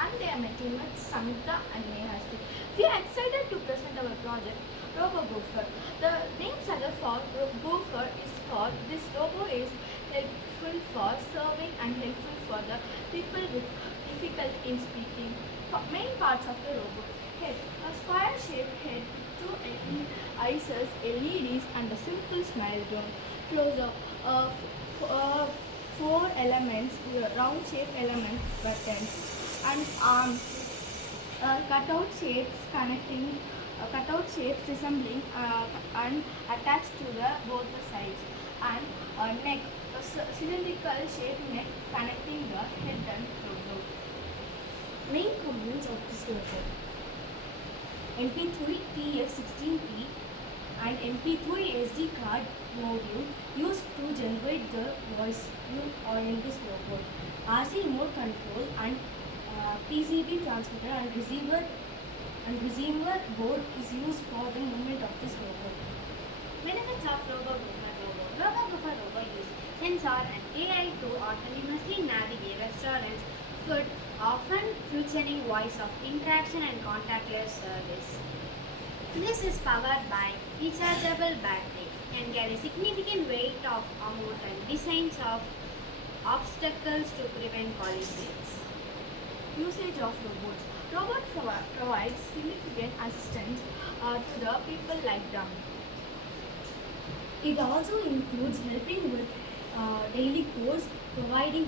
and they are my teammates Samita and Nehasti. We are excited to present our project Robogofer. The name suggests for Gopher is for this robo is helpful for serving and helpful for the people with difficulty in speaking. Main parts of the robot: head, a square-shaped head, two eyes, LEDs, and a simple smile zone. Closer, four elements, round-shaped elements, buttons, and arms. Cutout shapes resembling and attached to the both the sides, and neck, a cylindrical shaped neck connecting the head and torso. Main components of this robot: MP3 TF16P and MP3 SD card module used to generate the voice in this robot. RC remote control and PCB transmitter and receiver board is used for the movement of this robot. Benefits of Robogofer robot. Robogofer robot use sensor and AI to autonomously navigate restaurants, food, often featuring voice of interaction and contactless service. This is powered by rechargeable battery and carry significant weight of amount and designs of obstacles to prevent collisions. Usage of robots. Robot provides significant assistance to the people like them. It also includes helping with daily chores, providing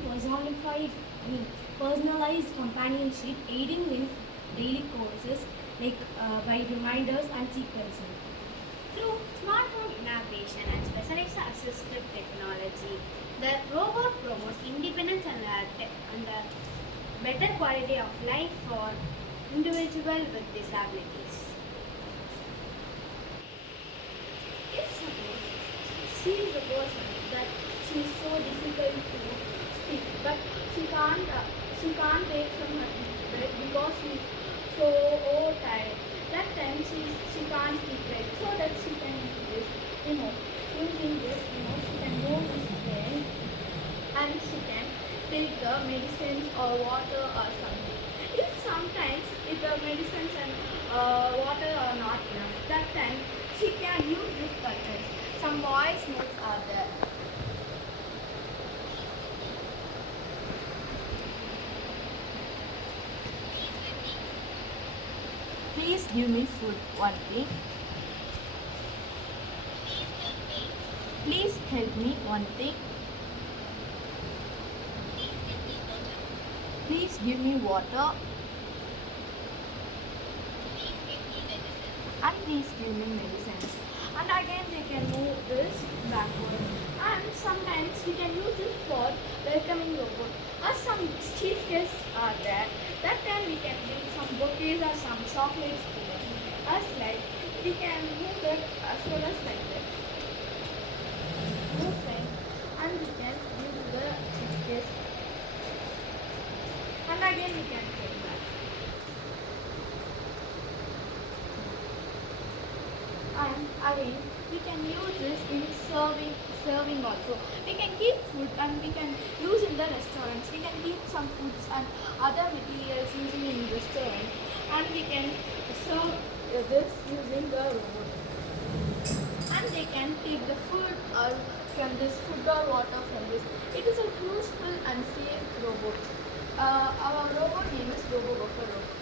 personalized companionship, aiding in daily courses like by reminders and sequencing. Through smart home integration and specialized assistive technology, the robot promotes independence and a better quality of life for individuals with disabilities. If suppose she is a person that she is so difficult to speak, but she can't wake from her bed because she is so tired. That time she can't speak right, so that she can use this remote. Using this remote, she can move this brain and she can take the medicines or water or something. If the medicines and water are not enough, that time she can use this button. Some voice notes are there. Please give me food, one thing. Please help me, one thing. Please give me water. And please give me medicines. And again they can move this backward. And sometimes we can use this for welcoming robot. Or some chief guests are there. That time we can bring some bouquets or some chocolates to them. As like we can move it as well as like that. Move it and we can give the chief guest. And again we can take back. And again we can use this in serving also. We can keep food and we can use in the restaurants. We can keep some foods and other materials using in restaurant, and we can serve this using the robot. And they can take the food or from this food or water from this. It is a useful and safe robot. Our robot name is Robogofer robot.